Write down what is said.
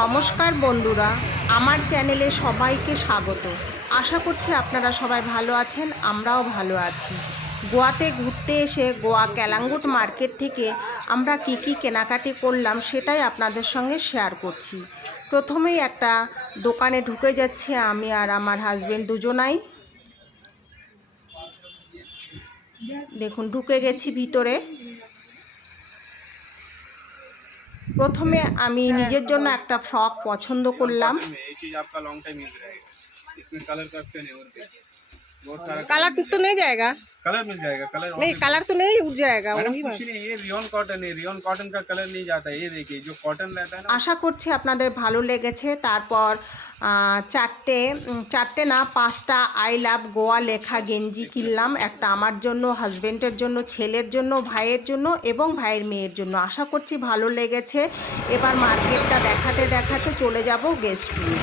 নমস্কার বন্ধুরা, আমার চ্যানেলে সবাইকে স্বাগত। আশা করছি আপনারা সবাই ভালো আছেন, আমরাও ভালো আছি। গোয়াতে ঘুরতে এসে গোয়া ক্যালাঙ্গুট মার্কেট থেকে আমরা কি কেনাকাটি করলাম সেটাই আপনাদের সঙ্গে শেয়ার করছি। প্রথমেই একটা দোকানে ঢুকে যাচ্ছে আমি আর আমার হাজবেন্ড দুজনাই। দেখুন ঢুকে গেছি ভিতরে। প্রথমে আমি নিজের জন্য একটা ফ্রক পছন্দ করলাম। कलर तो नहीं जाएगा, कलर मिल जाएगा। कलर नहीं कलर तो नहीं उठ जाएगा। मैडम वही कुछ नहीं, ये रियन कॉटन है, रियन कॉटन का कलर नहीं जाता है। ये देखिए जो कॉटन रहता है ना। আশা করছি আপনাদের ভালো লেগেছে। তারপর চারটে না 5টা আই লাভ গোয়া লেখা গেঞ্জি কিনলাম, একটা আমার জন্য, হাজবেন্ডের জন্য, ছেলের জন্য, ভাইয়ের জন্য এবং ভাইয়ের মেয়ের জন্য। আশা করছি ভালো লেগেছে। এবার মার্কেটটা দেখাতে দেখাতে চলে যাব গেস্ট রুমে।